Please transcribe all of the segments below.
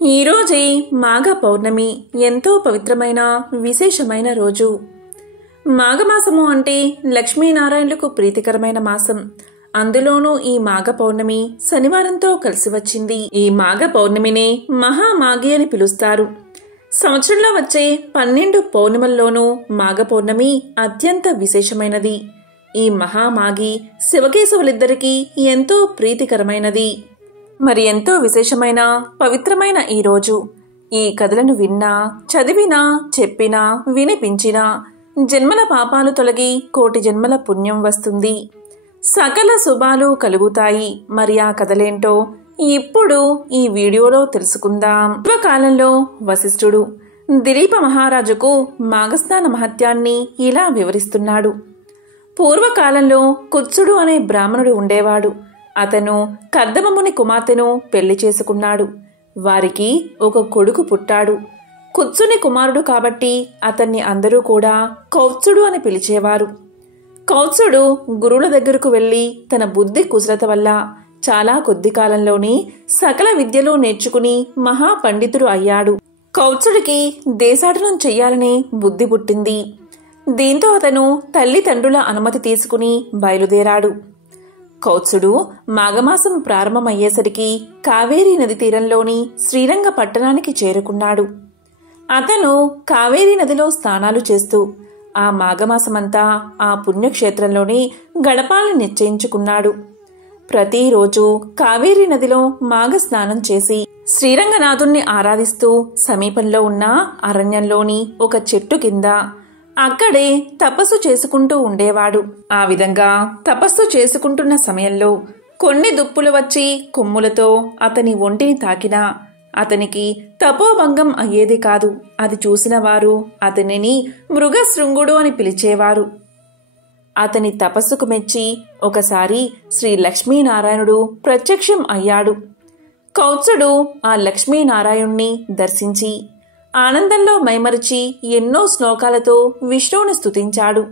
ఈరోజే మాఘ పౌర్ణమి ఎంతో పవిత్రమైన విశేషమైన రోజు. మాఘమాసము అంటే లక్ష్మీనారాయణులకు ప్రీతికరమైన మాసం. అందులోనూ ఈ మాఘ పౌర్ణమి శనివారంతో కలిసి వచ్చింది. ఈ మాఘ పౌర్ణమినే మహామాఘి అని పిలుస్తారు. సంవత్సరంలో వచ్చే 12 పౌర్ణముల్లోనూ మాఘ పౌర్ణమి అత్యంత విశేషమైనది. ఈ మహామాఘి శివకేశవులిద్దరికీ ఎంతో ప్రీతికరమైనది. మరి ఎంతో విశేషమైన పవిత్రమైన ఈ రోజు ఈ కథలను విన్నా, చదివినా, చెప్పినా, వినిపించినా జన్మల పాపాలు తొలగి కోటి జన్మల పుణ్యం వస్తుంది. సకల శుభాలు కలుగుతాయి. మరి ఆ కథలేంటో ఇప్పుడు ఈ వీడియోలో తెలుసుకుందాం. పూర్వకాలంలో వశిష్ఠుడు దిలీప మహారాజుకు మాఘస్నాన మహత్యాన్ని ఇలా వివరిస్తున్నాడు. పూర్వకాలంలో కుత్సుడు అనే బ్రాహ్మణుడు ఉండేవాడు. అతను కర్దమముని కుమార్తెను పెళ్లి చేసుకున్నాడు. వారికి ఒక కొడుకు పుట్టాడు. కుత్సుని కుమారుడు కాబట్టి అతన్ని అందరూ కూడా కౌత్సుడు అని పిలిచేవారు. కౌత్సుడు గురువుల దగ్గరకు వెళ్లి తన బుద్ధి కుశలత వల్ల చాలా కొద్ది కాలంలోనే సకల విద్యలు నేర్చుకుని మహాపండితుడు అయ్యాడు. కౌత్సుడికి దేశాటనం చెయ్యాలనే బుద్ధి పుట్టింది. దీంతో అతను తల్లిదండ్రుల అనుమతి తీసుకుని బయలుదేరాడు. కౌత్సుడు మాఘమాసం ప్రారంభమయ్యేసరికి కావేరీ నది తీరంలోని శ్రీరంగ పట్టణానికి చేరుకున్నాడు. అతను కావేరీ నదిలో స్నానాలు చేస్తూ ఆ మాఘమాసమంతా ఆ పుణ్యక్షేత్రంలోనే గడపాలని నిశ్చయించుకున్నాడు. ప్రతిరోజు కావేరీ నదిలో మాఘ స్నానం చేసి శ్రీరంగనాథుణ్ణి ఆరాధిస్తూ సమీపంలో ఉన్న అరణ్యంలోని ఒక చెట్టు కింద అక్కడే తపస్సు చేసుకుంటూ ఉండేవాడు. ఆ విధంగా తపస్సు చేసుకుంటున్న సమయంలో కొన్ని దుప్పులు వచ్చి కొమ్ములతో అతని ఒంటిని తాకినా అతనికి తపోభంగం అయ్యేది కాదు. అది చూసిన వారు అతనిని మృగశృంగుడు అని పిలిచేవారు. అతని తపస్సుకు మెచ్చి ఒకసారి శ్రీ లక్ష్మీనారాయణుడు ప్రత్యక్షం అయ్యాడు. కౌత్సుడు ఆ లక్ష్మీనారాయణుణ్ణి దర్శించి ఆనందంలో మైమరిచి ఎన్నో శ్లోకాలతో విష్ణువుని స్తుతించాడు.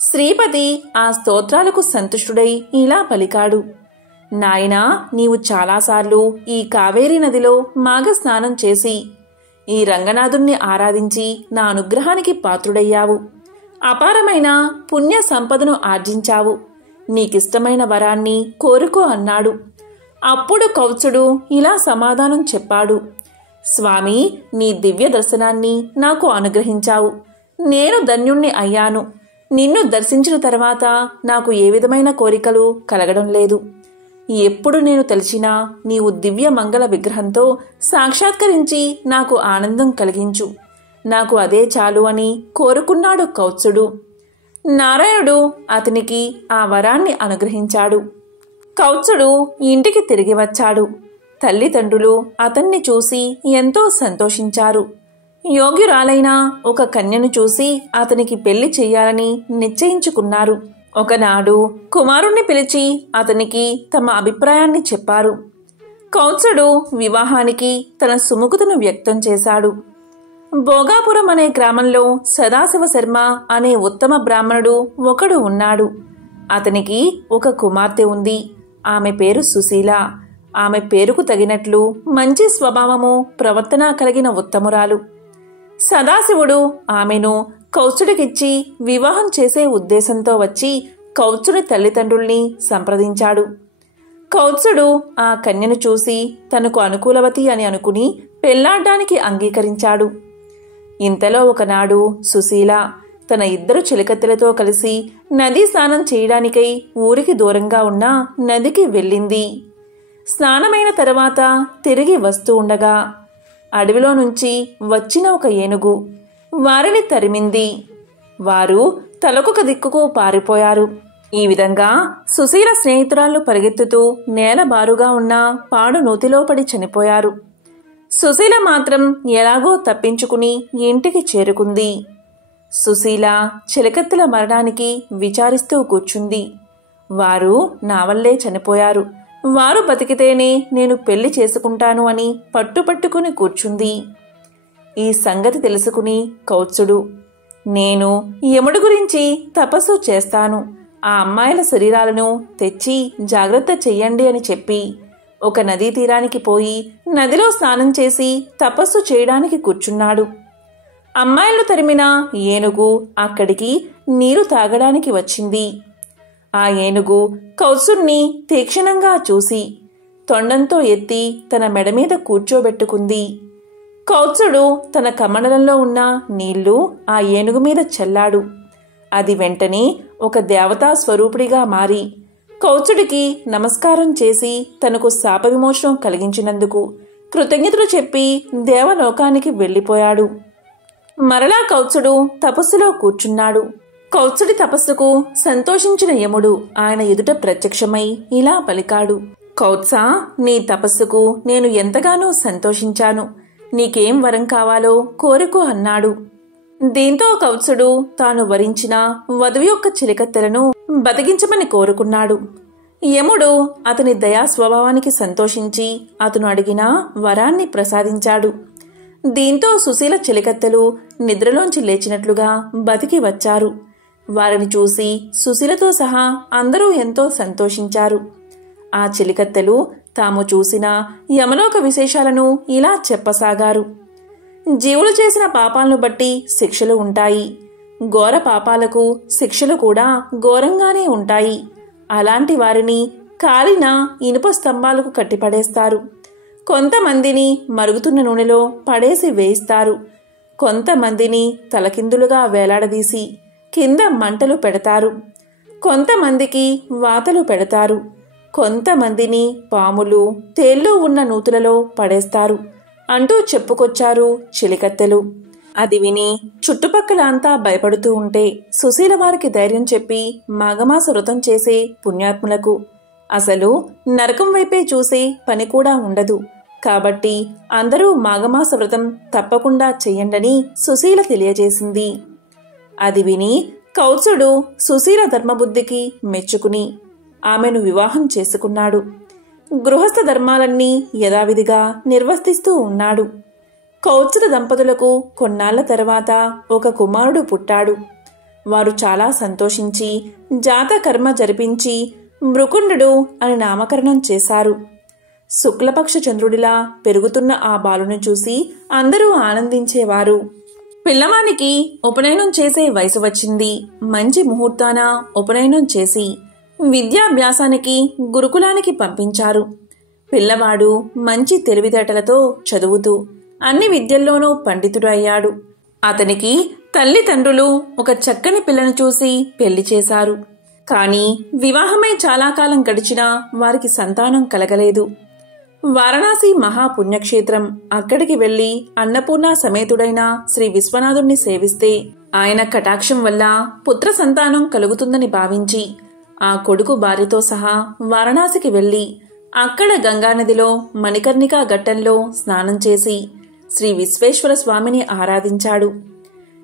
శ్రీపతి ఆ స్తోత్రాలకు సంతుష్టుడై ఇలా పలికాడు: నాయనా, నీవు చాలాసార్లు ఈ కావేరీ నదిలో మాఘ స్నానం చేసి ఈ రంగనాథుణ్ణి ఆరాధించి నా అనుగ్రహానికి పాత్రుడయ్యావు. అపారమైన పుణ్య సంపదను ఆర్జించావు. నీకిష్టమైన వరాన్ని కోరుకో అన్నాడు. అప్పుడు కౌత్సుడు ఇలా సమాధానం చెప్పాడు: స్వామి, నీ దివ్య దర్శనాన్ని నాకు అనుగ్రహించావు. నేను ధన్యుణ్ణి అయ్యాను. నిన్ను దర్శించిన తర్వాత నాకు ఏ విధమైన కోరికలు కలగడం లేదు. ఎప్పుడు నేను తలిచినా నీవు దివ్య మంగళ విగ్రహంతో సాక్షాత్కరించి నాకు ఆనందం కలిగించు. నాకు అదే చాలు అని కోరుకున్నాడు కౌత్సుడు. నారాయణుడు అతనికి ఆ వరాన్ని అనుగ్రహించాడు. కౌత్సుడు ఇంటికి తిరిగి వచ్చాడు. తల్లిదండ్రులు అతన్ని చూసి ఎంతో సంతోషించారు. యోగ్యురాలైన ఒక కన్యను చూసి అతనికి పెళ్లి చెయ్యాలని నిశ్చయించుకున్నారు. ఒకనాడు కుమారుణ్ణి పిలిచి అతనికి తమ అభిప్రాయాన్ని చెప్పారు. కౌత్సుడు వివాహానికి తన సుముఖతను వ్యక్తం చేశాడు. భోగాపురం అనే గ్రామంలో సదాశివ శర్మ అనే ఉత్తమ బ్రాహ్మణుడు ఒకడు ఉన్నాడు. అతనికి ఒక కుమార్తె ఉంది. ఆమె పేరు సుశీల. ఆమె పేరుకు తగినట్లు మంచి స్వభావము, ప్రవర్తన కలిగిన ఉత్తమురాలు. సదాశివుడు ఆమెను కౌత్సుడికిచ్చి వివాహం చేసే ఉద్దేశంతో వచ్చి కౌత్సుడి తల్లిదండ్రుల్ని సంప్రదించాడు. కౌత్సుడు ఆ కన్యను చూసి తనకు అనుకూలవతి అని అనుకుని పెళ్లాడ్డానికి అంగీకరించాడు. ఇంతలో ఒకనాడు సుశీల తన 2 చిలకత్తెలతో కలిసి నదీ స్నానం చేయడానికై ఊరికి దూరంగా ఉన్న నదికి వెళ్ళింది. స్నానమైన తర్వాత తిరిగి వస్తూ ఉండగా అడవిలో నుంచి వచ్చిన ఒక ఏనుగు వారిని తరిమింది. వారు తలకొక దిక్కుకు పారిపోయారు. ఈ విధంగా సుశీల స్నేహితురాళ్లు పరిగెత్తుతూ నేల బారుగా ఉన్న పాడు నూతిలో పడి చనిపోయారు. సుశీల మాత్రం ఎలాగో తప్పించుకుని ఇంటికి చేరుకుంది. సుశీల చిలకత్తెల మరణానికి విచారిస్తూ కూర్చుంది. వారు నా వల్లే చనిపోయారు. వారు బతికితేనే నేను పెళ్లి చేసుకుంటాను అని పట్టుపట్టుకుని కూర్చుంది. ఈ సంగతి తెలుసుకుని కౌత్సుడు, నేను యముడు గురించి తపస్సు చేస్తాను. ఆ అమ్మాయిల శరీరాలను తెచ్చి జాగ్రత్త చెయ్యండి అని చెప్పి ఒక నదీ తీరానికి పోయి నదిలో స్నానం చేసి తపస్సు చేయడానికి కూర్చున్నాడు. అమ్మాయిలు తరిమిన ఏనుగు అక్కడికి నీరు తాగడానికి వచ్చింది. ఆ ఏనుగు కౌత్సుణ్ణి తీక్షణంగా చూసి తొండంతో ఎత్తి తన మెడ మీద కూర్చోబెట్టుకుంది. కౌత్సుడు తన కమండలంలో ఉన్న నీళ్లు ఆ ఏనుగు మీద చల్లాడు. అది వెంటనే ఒక దేవతా స్వరూపుడిగా మారి కౌత్సుడికి నమస్కారం చేసి తనకు శాప విమోచనం కలిగించినందుకు కృతజ్ఞతలు చెప్పి దేవలోకానికి వెళ్ళిపోయాడు. మరలా కౌత్సుడు తపస్సులో కూర్చున్నాడు. కౌత్సుడి తపస్సుకు సంతోషించిన యముడు ఆయన ఎదుట ప్రత్యక్షమై ఇలా పలికాడు. కౌత్సా, నీ తపస్సుకు నేను ఎంతగానో సంతోషించాను. నీకేం వరం కావాలో కోరుకో అన్నాడు. దీంతో కౌత్సుడు తాను వరించిన వధువు యొక్క చిలికత్తెలను బతికించమని కోరుకున్నాడు. యముడు అతని దయా స్వభావానికి సంతోషించి అతను అడిగిన వరాన్ని ప్రసాదించాడు. దీంతో సుశీల చిలికత్తెలు నిద్రలోంచి లేచినట్లుగా బతికి వచ్చారు. వారిని చూసి సుశీలతో సహా అందరూ ఎంతో సంతోషించారు. ఆ చిలికత్తెలు తాము చూసిన యమలోక విశేషాలను ఇలా చెప్పసాగారు. జీవులు చేసిన పాపాలను బట్టి శిక్షలు ఉంటాయి. ఘోర పాపాలకు శిక్షలు కూడా ఘోరంగానే ఉంటాయి. అలాంటి వారిని కాలిన ఇనుప స్తంభాలకు కట్టిపడేస్తారు. కొంతమందిని మరుగుతున్న నూనెలో పడేసి వేయిస్తారు. కొంతమందిని తలకిందులుగా వేలాడదీసి కింద మంటలు పెడతారు. కొంతమందికి వాతలు పెడతారు. కొంతమందిని పాములు తేళ్లు ఉన్న నూతులలో పడేస్తారు అంటూ చెప్పుకొచ్చారు చిలికత్తెలు. అది విని చుట్టుపక్కల అంతా భయపడుతూ ఉంటే సుశీల వారికి ధైర్యం చెప్పి మాఘమాస వ్రతం చేసే పుణ్యాత్ములకు అసలు నరకం వైపే చూసే పని కూడా ఉండదు. కాబట్టి అందరూ మాఘమాస వ్రతం తప్పకుండా చెయ్యండని సుశీల తెలియజేసింది. అది విని కౌత్సుడు సుశీల ధర్మబుద్ధికి మెచ్చుకుని ఆమెను వివాహం చేసుకున్నాడు. గృహస్థ ధర్మాలన్నీ యథావిధిగా నిర్వర్తిస్తూ ఉన్నాడు. కౌత్సుల దంపతులకు కొన్నాళ్ల తర్వాత ఒక కుమారుడు పుట్టాడు. వారు చాలా సంతోషించి జాతకర్మ జరిపించి మృకుండు అని నామకరణం చేశారు. శుక్లపక్ష చంద్రుడిలా పెరుగుతున్న ఆ బాలును చూసి అందరూ ఆనందించేవారు. పిల్లవానికి ఉపనయనం చేసే వయసు వచ్చింది. మంచి ముహూర్తాన ఉపనయనం చేసి విద్యాభ్యాసానికి గురుకులానికి పంపించారు. పిల్లవాడు మంచి తెలివితేటలతో చదువుతూ అన్ని విద్యల్లోనూ పండితుడు అయ్యాడు. అతనికి తల్లిదండ్రులు ఒక చక్కని పిల్లను చూసి పెళ్లి చేశారు. కాని వివాహమై చాలా కాలం గడిచినా వారికి సంతానం కలగలేదు. వారణాసి మహాపుణ్యక్షేత్రం. అక్కడికి వెళ్లి అన్నపూర్ణ సమేతుడైన శ్రీ విశ్వనాథుణ్ణి సేవిస్తే ఆయన కటాక్షం వల్ల పుత్ర సంతానం కలుగుతుందని భావించి ఆ కొడుకు భార్యతో సహా వారణాసికి వెళ్లి అక్కడ గంగానదిలో మణికర్ణికా ఘట్టంలో స్నానం చేసి శ్రీ విశ్వేశ్వర స్వామిని ఆరాధించాడు.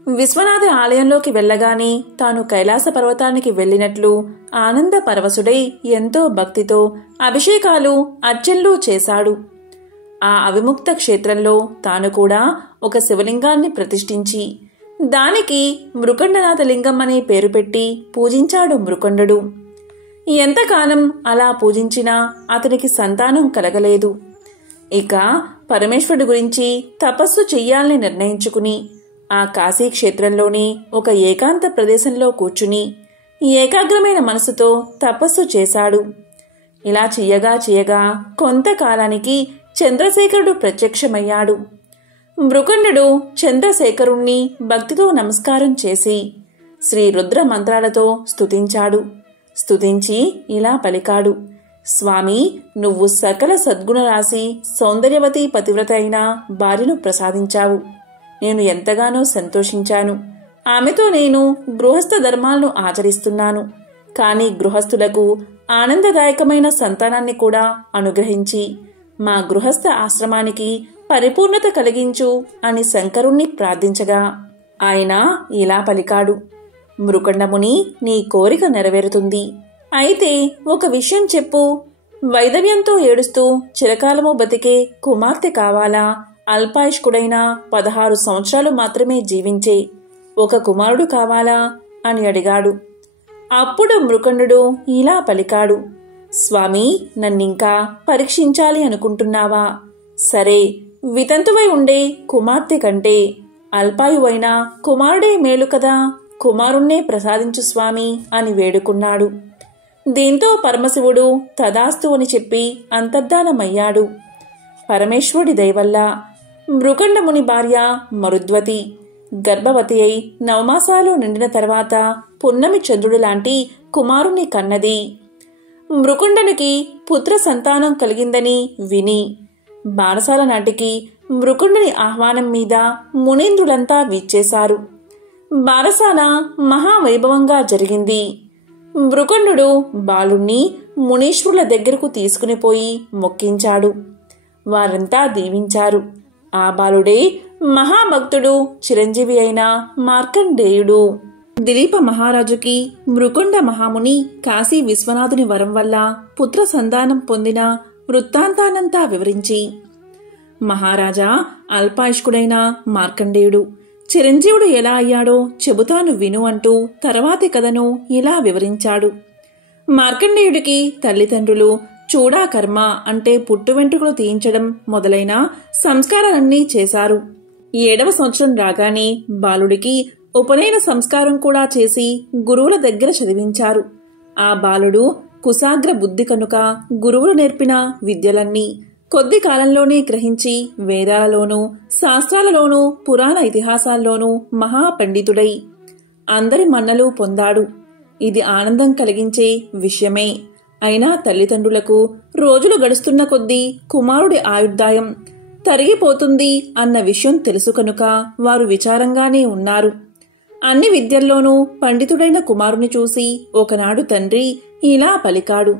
విశ్వనాథ ఆలయంలోకి వెళ్లగానే తాను కైలాస పర్వతానికి వెళ్లినట్లు ఆనంద పరవశుడై ఎంతో భక్తితో అభిషేకాలు అర్చనలు చేశాడు. ఆ అవిముక్త క్షేత్రంలో తాను కూడా ఒక శివలింగాన్ని ప్రతిష్ఠించి దానికి మృకండనాథ లింగం అనే పేరు పెట్టి పూజించాడు మృకండు. ఎంతకాలం అలా పూజించినా అతనికి సంతానం కలగలేదు. ఇక పరమేశ్వరుడి గురించి తపస్సు చెయ్యాలని నిర్ణయించుకుని ఆ కాశీక్షేత్రంలోని ఒక ఏకాంత ప్రదేశంలో కూర్చుని ఏకాగ్రమైన మనసుతో తపస్సు చేశాడు. ఇలా చెయ్యగా కొంతకాలానికి చంద్రశేఖరుడు ప్రత్యక్షమయ్యాడు. మృకండు చంద్రశేఖరుణ్ణి భక్తితో నమస్కారం చేసి శ్రీ రుద్ర మంత్రాలతో స్తుతించాడు. స్తుతించి ఇలా పలికాడు. స్వామి, నువ్వు సకల సద్గుణ రాశి సౌందర్యవతి పతివ్రత అయిన భార్యను ప్రసాదించావు. నేను ఎంతగానో సంతోషించాను. ఆమెతో నేను గృహస్థ ధర్మాలను ఆచరిస్తున్నాను. కాని గృహస్థులకు ఆనందదాయకమైన సంతానాన్ని కూడా అనుగ్రహించి మా గృహస్థ ఆశ్రమానికి పరిపూర్ణత కలిగించు అని శంకరుణ్ణి ప్రార్థించగా ఆయన ఇలా పలికాడు. మృకండముని, నీ కోరిక నెరవేరుతుంది. అయితే ఒక విషయం చెప్పు. వైదవ్యంతో ఏడుస్తూ చిరకాలము బతికే కుమార్తె కావాలా, అల్పాయుష్కుడైన 16 సంవత్సరాలు మాత్రమే జీవించే ఒక కుమారుడు కావాలా అని అడిగాడు. అప్పుడు మృకండు ఇలా పలికాడు. స్వామి, నన్నింకా పరీక్షించాలి అనుకుంటున్నావా? సరే, వితంతువై ఉండే కుమార్తె కంటే అల్పాయువైన కుమారుడే మేలు కదా, కుమారుణ్ణే ప్రసాదించు స్వామి అని వేడుకున్నాడు. దీంతో పరమశివుడు తదాస్తు అని చెప్పి అంతర్ధానమయ్యాడు. పరమేశ్వరుడి దయవల్ల మృకండముని భార్య మరుద్వతి గర్భవతి అయి 9 మాసాలు నిండిన తర్వాత పున్నమి చంద్రుడి లాంటి కుమారుని కన్నది. మృకుండనికి పుత్ర సంతానం కలిగిందని విని బారసాల నాటికి మృకుండుని ఆహ్వానం మీద మునీంద్రులంతా విచ్చేశారు. బారసాల మహావైభవంగా జరిగింది. మృకుండు బాలుణ్ణి మునీశ్వరుల దగ్గరకు తీసుకుని పోయి మొక్కించాడు. వారంతా దీవించారు. ఆ బాలుడే మహాభక్తుడు చిరంజీవి అయిన మార్కండేయుడు. దిలీప మహారాజుకి మృకుండ మహాముని కాశీ విశ్వనాథుని వరం వల్ల పుత్ర సంతానం పొందిన వృత్తాంతానంతా వివరించి, మహారాజా, అల్పాయుష్కుడైన మార్కండేయుడు చిరంజీవుడు ఎలా అయ్యాడో చెబుతాను విను అంటూ తర్వాతి కథను ఇలా వివరించాడు. మార్కండేయుడికి తల్లిదండ్రులు చూడాకర్మ అంటే పుట్టు వెంట్రుకలు తీయించడం మొదలైన సంస్కారాలన్నీ చేశారు. 7వ సంవత్సరం రాగానే బాలుడికి ఉపనయన సంస్కారం కూడా చేసి గురువుల దగ్గర చదివించారు. ఆ బాలుడు కుశాగ్ర బుద్ధి కనుక గురువులు నేర్పిన విద్యలన్నీ కొద్ది కాలంలోనే గ్రహించి వేదాలలోనూ శాస్త్రాలలోనూ పురాణ ఇతిహాసాల్లోనూ మహాపండితుడై అందరి మన్నలు పొందాడు. ఇది ఆనందం కలిగించే విషయమే. అయినా తల్లిదండ్రులకు రోజులు గడుస్తున్న కొద్దీ కుమారుడి ఆయుర్దాయం తరిగిపోతుంది అన్న విషయం తెలుసు కనుక వారు విచారంగానే ఉన్నారు. అన్ని విద్యల్లోనూ పండితుడైన కుమారుని చూసి ఒకనాడు తండ్రి ఇలా పలికాడు,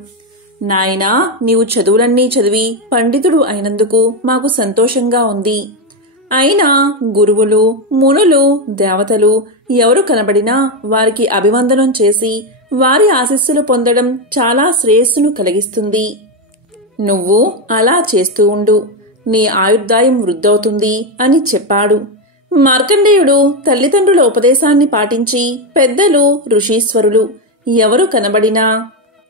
నాయనా, నీవు చదువులన్నీ చదివి పండితుడు అయినందుకు మాకు సంతోషంగా ఉంది. అయినా గురువులు, మునులు, దేవతలు ఎవరు కనబడినా వారికి అభివందనం చేసి వారి ఆశీస్సులు పొందడం చాలా శ్రేయస్సును కలిగిస్తుంది. నువ్వు అలా చేస్తూ ఉండు, నీ ఆయుర్దాయం వృద్ధవుతుంది అని చెప్పాడు. మార్కండేయుడు తల్లిదండ్రుల ఉపదేశాన్ని పాటించి పెద్దలు, ఋషీశ్వరులు ఎవరు కనబడినా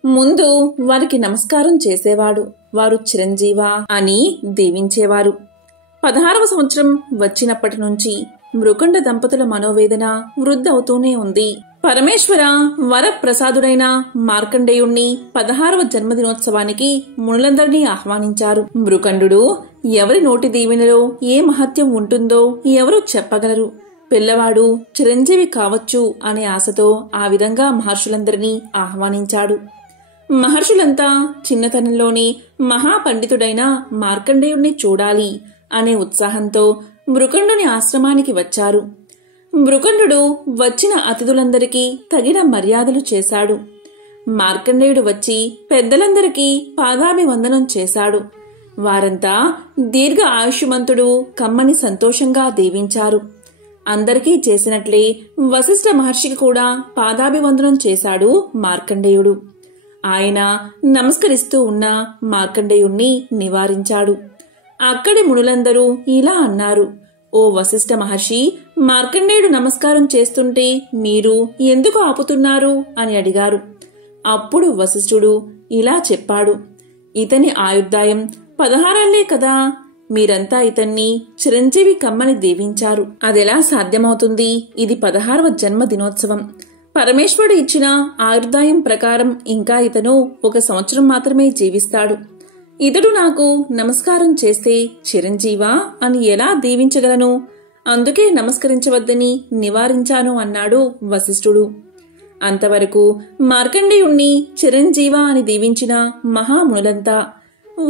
ముందు వారికి నమస్కారం చేసేవాడు. వారు చిరంజీవా అని దీవించేవారు. 16వ సంవత్సరం వచ్చినప్పటి నుంచి మృకుండ దంపతుల మనోవేదన వృద్ధవుతూనే ఉంది. పరమేశ్వర వరప్రసాదుడైన మార్కండేయుణ్ణి 16వ జన్మదినోత్సవానికి మునులందరినీ ఆహ్వానించారు. మృకండు ఎవరి నోటి దీవెనలో ఏ మహత్యం ఉంటుందో ఎవరు చెప్పగలరు. పిల్లవాడు చిరంజీవి కావచ్చు అనే ఆశతో ఆ విధంగా మహర్షులందరినీ ఆహ్వానించాడు. మహర్షులంతా చిన్నతనంలోని మహాపండితుడైన మార్కండేయుణ్ణి చూడాలి అనే ఉత్సాహంతో మృకుండుని ఆశ్రమానికి వచ్చారు. మృకుండు వచ్చిన అతిథులందరికీ తగిన మర్యాదలు చేశాడు. మార్కండేయుడు వచ్చి పెద్దలందరికీ పాదాభివందనం చేశాడు. వారంతా దీర్ఘ ఆయుష్మంతుడు కమ్మని సంతోషంగా దీవించారు. అందరికీ చేసినట్లే వశిష్ఠ మహర్షికి కూడా పాదాభివందనం చేశాడు మార్కండేయుడు. ఆయన నమస్కరిస్తూ ఉన్న మార్కండేయుణ్ణి నివారించాడు. అక్కడి మునులందరూ ఇలా అన్నారు, ఓ వశిష్ఠ మహర్షి, మార్కండేయుడు నమస్కారం చేస్తుంటే మీరు ఎందుకు ఆపుతున్నారు అని అడిగారు. అప్పుడు వశిష్ఠుడు ఇలా చెప్పాడు, ఇతని ఆయుర్దాయం 16 కదా, మీరంతా ఇతన్ని చిరంజీవి కమ్మని దీవించారు. అదెలా సాధ్యమవుతుంది? ఇది 16వ జన్మదినోత్సవం. పరమేశ్వరుడు ఇచ్చిన ఆయుర్దాయం ప్రకారం ఇంకా ఇతను 1 సంవత్సరం మాత్రమే జీవిస్తాడు. ఇతడు నాకు నమస్కారం చేస్తే చిరంజీవా అని ఎలా దీవించగలను? అందుకే నమస్కరించవద్దని నివారించాను అన్నాడు వశిష్ఠుడు. అంతవరకు మార్కండేయుణ్ణి చిరంజీవా అని దీవించిన మహామునులంతా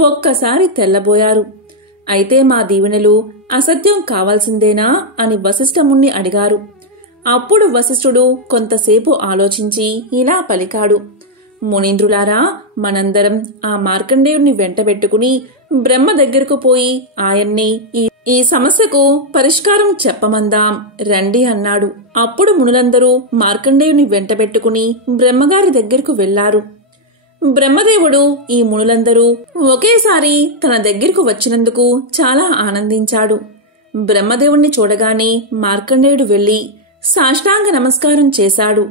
ఒక్కసారి తెల్లబోయారు. అయితే మా దీవెనలు అసత్యం కావాల్సిందేనా అని వశిష్ఠముణ్ణి అడిగారు. అప్పుడు వశిష్ఠుడు కొంతసేపు ఆలోచించి ఇలా పలికాడు, మునీంద్రులారా, మనందరం ఆ మార్కండేయుణ్ణి వెంటబెట్టుకుని బ్రహ్మ దగ్గరకు పోయి ఆయన్ని ఈ సమస్యకు పరిష్కారం చెప్పమందాం రండి అన్నాడు. అప్పుడు మునులందరూ మార్కండేయుని వెంటబెట్టుకుని బ్రహ్మగారి దగ్గరకు వెళ్లారు. బ్రహ్మదేవుడు ఈ మునులందరూ ఒకేసారి తన దగ్గరకు వచ్చినందుకు చాలా ఆనందించాడు. బ్రహ్మదేవుణ్ణి చూడగానే మార్కండేయుడు వెళ్లి సాష్టాంగ నమస్కారం చేశాడు.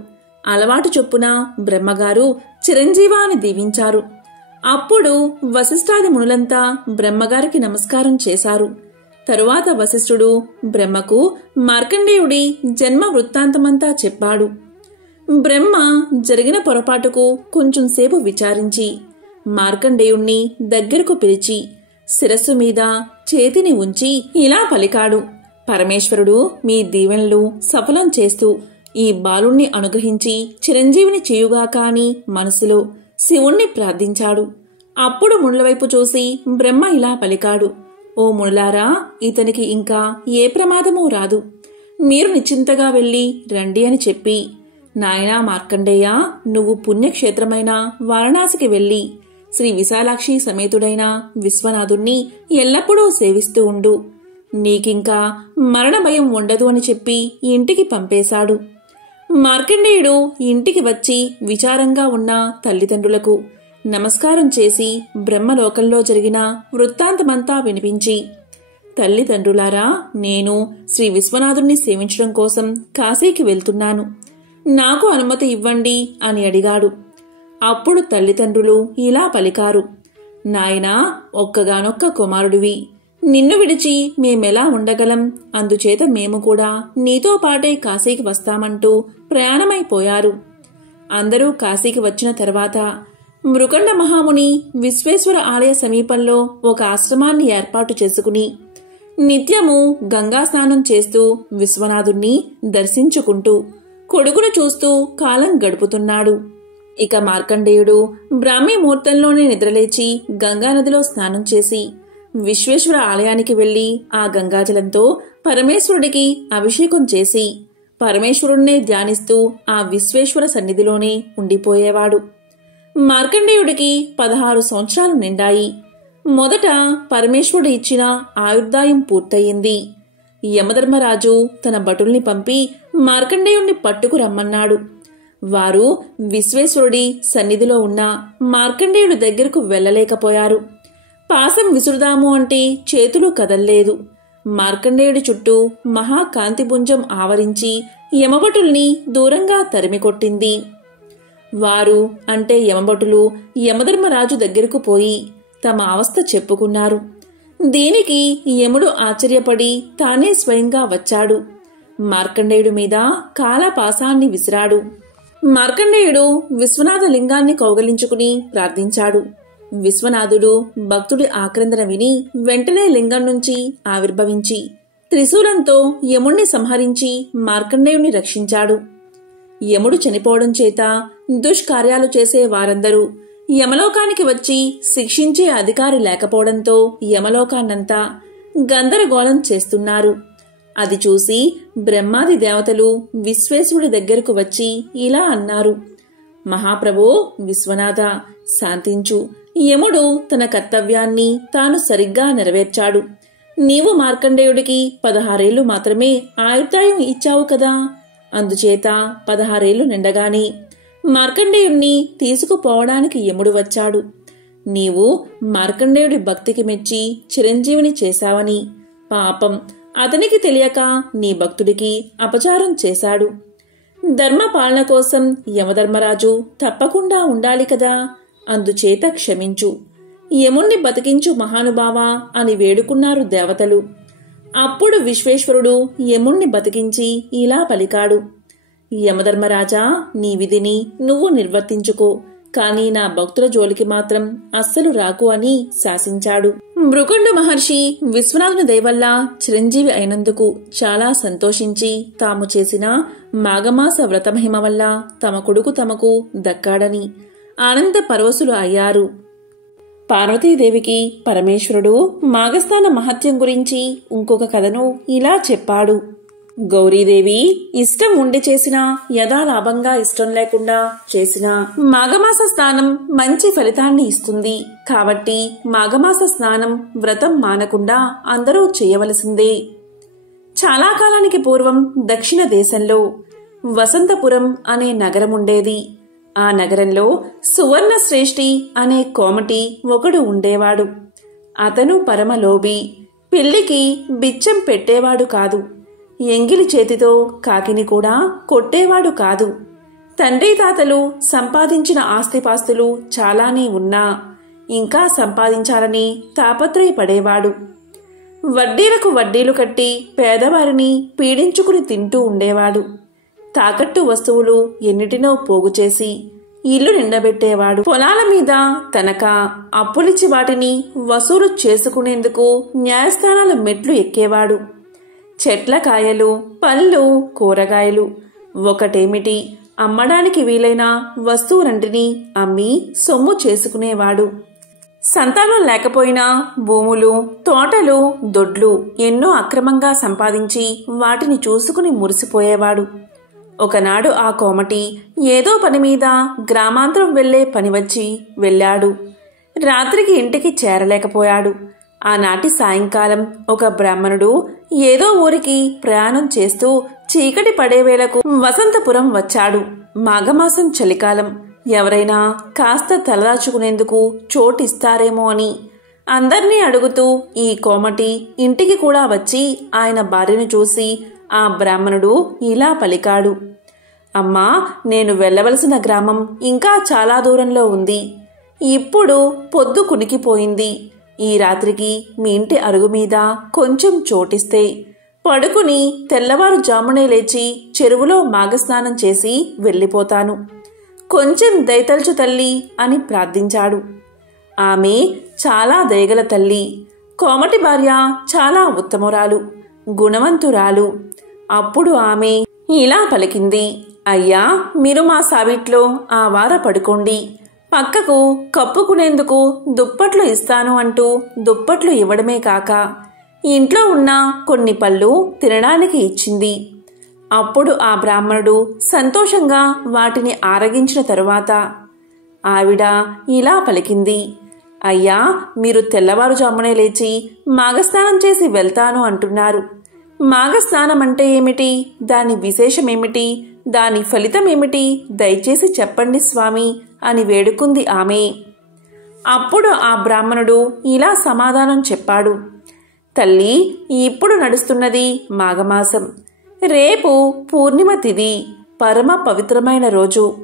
అలవాటు చొప్పున బ్రహ్మగారు చిరంజీవా అని దీవించారు. అప్పుడు వశిష్ఠాది మునులంతా బ్రహ్మగారికి నమస్కారం చేశారు. తరువాత వశిష్ఠుడు బ్రహ్మకు మార్కండేయుడి జన్మ వృత్తాంతమంతా చెప్పాడు. బ్రహ్మ జరిగిన పొరపాటుకు కొంచెం సేపు విచారించి మార్కండేయుణ్ణి దగ్గరకు పిలిచి శిరస్సు మీద చేతిని ఉంచి ఇలా పలికాడు. పరమేశ్వరుడు మీ దీవెనలు సఫలం చేస్తూ ఈ బాలుణ్ణి అనుగ్రహించి చిరంజీవిని చేయుగాక అని మనసులో శివుణ్ణి ప్రార్థించాడు. అప్పుడు మునులవైపు చూసి బ్రహ్మ ఇలా పలికాడు. ఓ మునులారా, ఇతనికి ఇంకా ఏ ప్రమాదమూ రాదు. మీరు నిశ్చింతగా వెళ్ళి రండి అని చెప్పి, నాయనా మార్కండేయ, నువ్వు పుణ్యక్షేత్రమైన వారణాసికి వెళ్ళి శ్రీ విశాలాక్షి సమేతుడైన విశ్వనాథుణ్ణి ఎల్లప్పుడూ సేవిస్తూ ఉండు. నీకింకా మరణ భయం ఉండదు అని చెప్పి ఇంటికి పంపేశాడు. మార్కండేయుడు ఇంటికి వచ్చి విచారంగా ఉన్న తల్లిదండ్రులకు నమస్కారం చేసి బ్రహ్మలోకంలో జరిగిన వృత్తాంతమంతా వినిపించి, తల్లిదండ్రులారా, నేను శ్రీ విశ్వనాథుణ్ణి సేవించడం కోసం కాశీకి వెళ్తున్నాను. నాకు అనుమతి ఇవ్వండి అని అడిగాడు. అప్పుడు తల్లిదండ్రులు ఇలా పలికారు. నాయనా, ఒక్కగానొక్క కుమారుడివి. నిన్ను విడిచి మేమెలా ఉండగలం? అందుచేత మేము కూడా నీతో పాటే కాశీకి వస్తామంటూ ప్రయాణమైపోయారు. అందరూ కాశీకి వచ్చిన తర్వాత మృకండ మహాముని విశ్వేశ్వర ఆలయ సమీపంలో ఒక ఆశ్రమాన్ని ఏర్పాటు చేసుకుని నిత్యము గంగా స్నానం చేస్తూ విశ్వనాథుణ్ణి దర్శించుకుంటూ కొడుకును చూస్తూ కాలం గడుపుతున్నాడు. ఇక మార్కండేయుడు బ్రాహ్మీ ముహూర్తంలోనే నిద్రలేచి గంగానదిలో స్నానం చేసి విశ్వేశ్వర ఆలయానికి వెళ్లి ఆ గంగాజలంతో పరమేశ్వరుడికి అభిషేకం చేసి పరమేశ్వరుణ్ణే ధ్యానిస్తూ ఆ విశ్వేశ్వర సన్నిధిలోనే ఉండిపోయేవాడు. మార్కండేయుడికి 16 సంవత్సరాలు నిండాయి. మొదట పరమేశ్వరుడు ఇచ్చిన ఆయుర్దాయం పూర్తయింది. యమధర్మరాజు తన భటుల్ని పంపి మార్కండేయుణ్ణి పట్టుకు రమ్మన్నాడు. వారు విశ్వేశ్వరుడి సన్నిధిలో ఉన్న మార్కండేయుడి దగ్గరకు వెళ్లలేకపోయారు. పాశం విసురుదాము అంటే చేతులు కదల్లేదు. మార్కండేయుడి చుట్టూ మహాకాంతిపుంజం ఆవరించి యమభటుల్ని దూరంగా తరిమికొట్టింది. వారు అంటే యమభటులు యమధర్మరాజు దగ్గరకు పోయి తమ అవస్థ చెప్పుకున్నారు. దీనికి యముడు ఆశ్చర్యపడి తానే స్వయంగా వచ్చాడు. మార్కండేయుడి మీద కాలపాశాన్ని విసిరాడు. మార్కండేయుడు విశ్వనాథ లింగాన్ని కౌగలించుకుని ప్రార్థించాడు. విశ్వనాథుడు భక్తుడి ఆక్రందన విని వెంటనే లింగం నుంచి ఆవిర్భవించి త్రిశూలంతో యముణ్ణి సంహరించి మార్కండేయుణ్ణి రక్షించాడు. యముడు చనిపోవడం చేత దుష్కార్యాలు చేసే వారందరూ యమలోకానికి వచ్చి శిక్షించే అధికారి లేకపోవడంతో యమలోకాన్నంతా గందరగోళం చేస్తున్నారు. అది చూసి బ్రహ్మాది దేవతలు విశ్వేశ్వరుడి దగ్గరకు వచ్చి ఇలా అన్నారు. మహాప్రభో విశ్వనాథ, శాంతించు. యముడు తన కర్తవ్యాన్ని తాను సరిగ్గా నెరవేర్చాడు. నీవు మార్కండేయుడికి 16 ఏళ్లు మాత్రమే ఆయుర్దాయం ఇచ్చావు కదా. అందుచేత 16 ఏళ్లు నిండగానే మార్కండేయుణ్ణి తీసుకుపోవడానికి యముడు వచ్చాడు. నీవు మార్కండేయుడి భక్తికి మెచ్చి చిరంజీవిని చేశావని పాపం అతనికి తెలియక నీ భక్తుడికి అపచారం చేశాడు. ధర్మపాలన కోసం యమధర్మరాజు తప్పకుండా ఉండాలి కదా. అందుచేత క్షమించు. యముణ్ణి బతికించు మహానుభావా అని వేడుకున్నారు దేవతలు. అప్పుడు విశ్వేశ్వరుడు యముణ్ణి బతికించి ఇలా పలికాడు. యమధర్మరాజా, నీ విధిని నువ్వు నిర్వర్తించుకో, కాని నా భక్తుల జోలికి మాత్రం అస్సలు రాకు అని శాసించాడు. మృకుండు మహర్షి విశ్వనాథుని దయవల్ల చిరంజీవి అయినందుకు చాలా సంతోషించి తాము చేసిన మాఘమాస వ్రతమహిమ వల్ల తమ కొడుకు తమకు దక్కాడని ఆనంద పరవశులు అయ్యారు. పార్వతీదేవికి పరమేశ్వరుడు మాఘస్థాన మహత్యం గురించి ఇంకొక కథను ఇలా చెప్పాడు. గౌరీదేవి ఇష్టం ఉండి చేసినా యథాలాభంగా ఇష్టం లేకుండా చేసినా మాఘమాస స్నానం మంచి ఫలితాన్ని ఇస్తుంది. కాబట్టి మాఘమాస స్నానం వ్రతం మానకుండా అందరూ చేయవలసిందే. చాలా కాలానికి పూర్వం దక్షిణ దేశంలో వసంతపురం అనే నగరం ఉండేది. ఆ నగరంలో సువర్ణ శ్రేష్ఠి అనే కోమటి ఒకడు ఉండేవాడు. అతను పరమలోభి. పెళ్లికి బిచ్చం పెట్టేవాడు కాదు. ఎంగిలి చేతితో కాకిని కూడా కొట్టేవాడు కాదు. తండ్రి తాతలు సంపాదించిన ఆస్తిపాస్తులు చాలానే ఉన్నా ఇంకా సంపాదించాలని తాపత్రయపడేవాడు. వడ్డీలకు వడ్డీలు కట్టి పేదవారిని పీడించుకుని తింటూ ఉండేవాడు. తాకట్టు వస్తువులు ఎన్నిటినో పోగు చేసి ఇల్లు నిండబెట్టేవాడు. పొలాల మీద తనఖా అప్పులిచ్చి వాటిని వసూలు చేసుకునేందుకు న్యాయస్థానాల మెట్లు ఎక్కేవాడు. చెట్ల కాయలు, పళ్ళు, కూరగాయలు ఒకటేమిటి అమ్మడానికి వీలైన వస్తువులంటిని అమ్మి సొమ్ము చేసుకునేవాడు. సంతానం లేకపోయినా భూములు, తోటలు, దొడ్లు ఎన్నో అక్రమంగా సంపాదించి వాటిని చూసుకుని మురిసిపోయేవాడు. ఒకనాడు ఆ కోమటి ఏదో పని మీద గ్రామాంతరం వెళ్లే పని వచ్చి వెళ్ళాడు. రాత్రికి ఇంటికి చేరలేకపోయాడు. ఆనాటి సాయంకాలం ఒక బ్రాహ్మణుడు ఏదో ఊరికి ప్రయాణం చేస్తూ చీకటి పడేవేళకు వసంతపురం వచ్చాడు. మాఘమాసం చలికాలం. ఎవరైనా కాస్త తలదాచుకునేందుకు చోటిస్తారేమో అని అందర్నీ అడుగుతూ ఈ కోమటి ఇంటికి కూడా వచ్చి ఆయన భార్యను చూసి ఆ బ్రాహ్మణుడు ఇలా పలికాడు. అమ్మా, నేను వెళ్ళవలసిన గ్రామం ఇంకా చాలా దూరంలో ఉంది. ఇప్పుడు పొద్దు కునికిపోయింది. ఈ రాత్రికి మీ ఇంటి అరుగు మీద కొంచెం చోటిస్తే పడుకుని తెల్లవారుజామునే లేచి చెరువులో మాఘస్నానం చేసి వెళ్ళిపోతాను. కొంచెం దయతల్చు తల్లి అని ప్రార్థించాడు. ఆమె చాలా దయగల తల్లి. కోమటి భార్య చాలా ఉత్తమురాలు, గుణవంతురాలు. అప్పుడు ఆమె ఇలా పలికింది. అయ్యా, మీరు మా సావిట్లో ఆ వార పడుకోండి. పక్కకు కప్పుకునేందుకు దుప్పట్లు ఇస్తాను అంటూ దుప్పట్లు ఇవ్వడమే కాక ఇంట్లో ఉన్న కొన్ని పళ్ళు తినడానికి ఇచ్చింది. అప్పుడు ఆ బ్రాహ్మణుడు సంతోషంగా వాటిని ఆరగించిన తరువాత ఆవిడ ఇలా పలికింది. అయ్యా, మీరు తెల్లవారుజామునే లేచి మాఘస్నానం చేసి వెళ్తాను అంటున్నారు. మాఘస్నానం అంటే ఏమిటి? దాని విశేషమేమిటి? దాని ఫలితమేమిటి? దయచేసి చెప్పండి స్వామి అని వేడుకుంది ఆమె. అప్పుడు ఆ బ్రాహ్మణుడు ఇలా సమాధానం చెప్పాడు. తల్లి, ఇప్పుడు నడుస్తున్నది మాఘమాసం. రేపు పూర్ణిమ తిథి, పరమ పవిత్రమైన రోజు.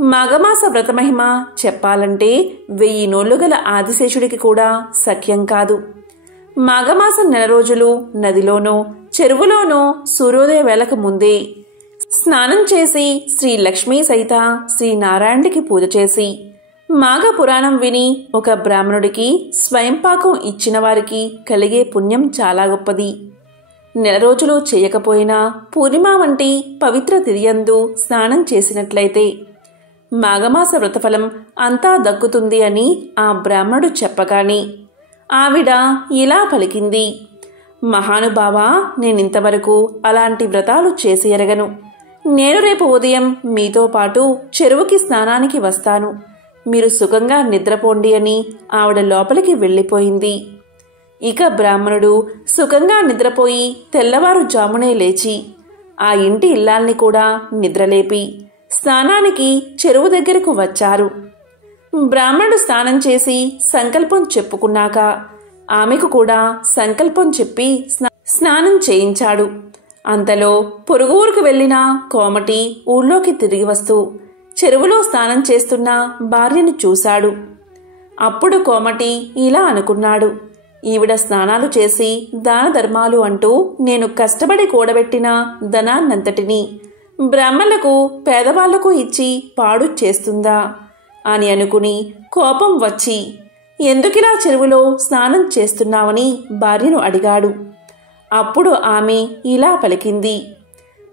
మాఘమాస వ్రతమహిమ చెప్పాలంటే 1000 నోళ్లు గల ఆదిశేషుడికి కూడా సఖ్యం కాదు. మాఘమాసం నెల రోజులు నదిలోనో చెరువులోనో సూర్యోదయ వేళకు ముందే స్నానం చేసి శ్రీ లక్ష్మీ సహిత శ్రీనారాయణుడికి పూజ చేసి మాఘ పురాణం విని ఒక బ్రాహ్మణుడికి స్వయంపాకం ఇచ్చిన వారికి కలిగే పుణ్యం చాలా గొప్పది. నెల రోజులు చేయకపోయినా పూర్ణిమ వంటి పవిత్ర తిథియందు స్నానం చేసినట్లయితే మాఘమాస వ్రతఫలం అంతా దక్కుతుంది అని ఆ బ్రాహ్మణుడు చెప్పగానే ఆవిడ ఇలా పలికింది. మహానుభావా, నేనింతవరకు అలాంటి వ్రతాలు చేసి ఎరగను. నేను రేపు ఉదయం మీతో పాటు చెరువుకి స్నానానికి వస్తాను. మీరు సుఖంగా నిద్రపోండి అని ఆవిడ లోపలికి వెళ్ళిపోయింది. ఇక బ్రాహ్మణుడు సుఖంగా నిద్రపోయి తెల్లవారుజామునే లేచి ఆ ఇంటి ఇల్లాల్ని కూడా నిద్రలేపి స్నానానికి చెరువు దగ్గరకు వచ్చారు. బ్రాహ్మణుడు స్నానం చేసి సంకల్పం చెప్పుకున్నాక ఆమెకు కూడా సంకల్పం చెప్పి స్నానం చేయించాడు. అంతలో పొరుగు ఊరికి వెళ్లిన కోమటి ఊళ్ళోకి తిరిగి వస్తూ చెరువులో స్నానం చేస్తున్న భార్యను చూశాడు. అప్పుడు కోమటి ఇలా అనుకున్నాడు. ఈవిడ స్నానాలు చేసి దాన ధర్మాలు అంటూ నేను కష్టపడి కూడబెట్టిన ధనాన్నంతటినీ బ్రాహ్మణులకు పేదవాళ్లకు ఇచ్చి పాడు చేస్తుందా అని అనుకుని కోపం వచ్చి ఎందుకిలా చెరువులో స్నానం చేస్తున్నావని భార్యను అడిగాడు. అప్పుడు ఆమె ఇలా పలికింది.